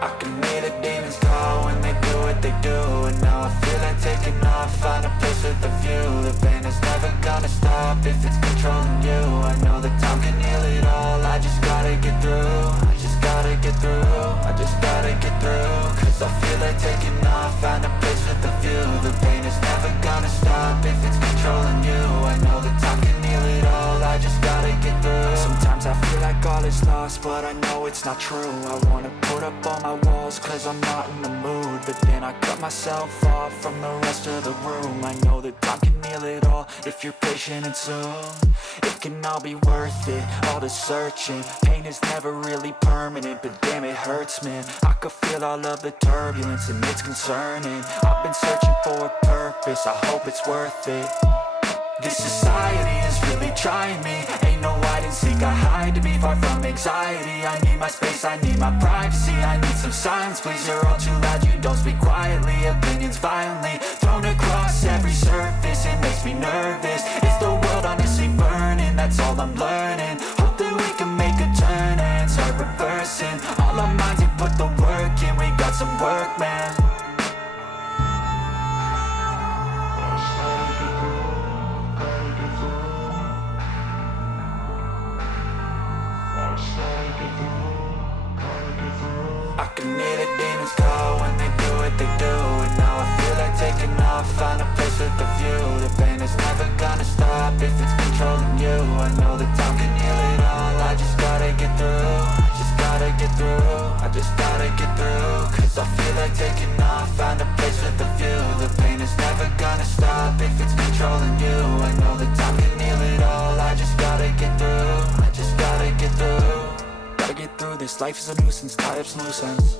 I can hear the demons call when they do what they do. And now I feel like taking off, find a place with a view. The pain is never gonna stop if it's controlling you. I know that time can heal it all, I just gotta get through. I just gotta get through, I just gotta get through. Cause I feel like taking off, find a place with a view. The pain is never gonna stop if it's controlling you. I know that time can heal it all, I just gotta get through. Sometimes I feel like all is lost, but I know it's not true. I wanna put up all my walls cause I'm not in the mood, but then I cut myself off from the rest of the room. I know that time can heal it all if you're patient, and soon it can all be worth it, all the searching. Pain is never really permanent, but damn it hurts, man. I could feel all of the turbulence and it's concerning. I've been searching for a purpose, I hope it's worth it. This society is really trying me. Ain't no hide and seek, I hide to be far from anxiety. I need my space, I need my privacy. I need some silence, please, you're all too loud. You don't speak quietly, opinions violently thrown across every surface. It makes me nervous, is the world honestly burning? That's all I'm learning. Hope that we can make a turn and start reversing all our minds and put the work in. We got some work, man. I can hear the demons call when they do what they do. And now I feel like taking off, find a place with a view. The pain is never gonna stop if it's controlling you. I know that time can heal it all, I just gotta get through. I just gotta get through, I just gotta get through. Cause I feel like taking off, find a place with a view. The pain is never gonna stop if it's controlling you. I know that time can heal it all, I just gotta get through. I just gotta get through. Gotta get through this, life is a nuisance, tie up some loose ends.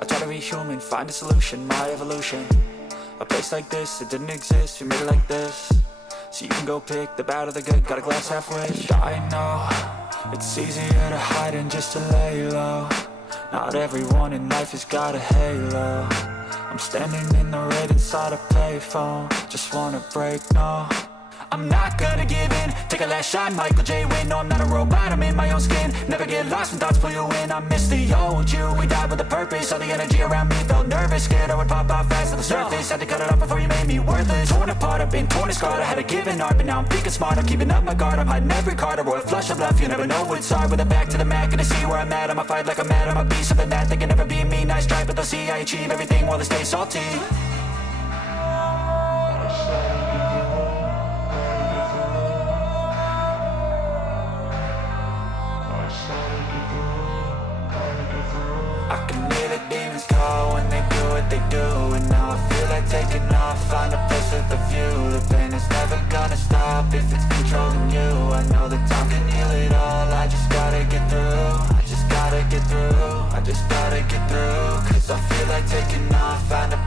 I try to be human, find a solution, my evolution. A place like this, it didn't exist, we made it like this. So you can go pick the bad or the good, got a glass halfway. I know, it's easier to hide than just to lay low. Not everyone in life has got a halo. I'm standing in the red inside a payphone, just wanna break, no. I'm not gonna give in, take a last shot, Michael J. Win. No, I'm not a robot, I'm in my own skin. Never get lost when thoughts pull you in. I miss the old you, we died with a purpose. All the energy around me felt nervous, scared I would pop off fast to the surface. Had to cut it off before you made me worthless. Torn apart, I've been torn and scarred. I had a given art, but now I'm thinking smart. I'm keeping up my guard, I'm hiding every card. A royal flush of left, you never know what's hard. With a back to the mat, gonna see where I'm at. I'ma fight like I'm mad, I'ma be something that they can never be me. Nice try, but they'll see I achieve everything while they stay salty. I can hear the demons call when they do what they do. And now I feel like taking off, find a place with a view. The pain is never gonna stop if it's controlling you. I know that time can heal it all, I just gotta get through. I just gotta get through, I just gotta get through. Cause I feel like taking off, find a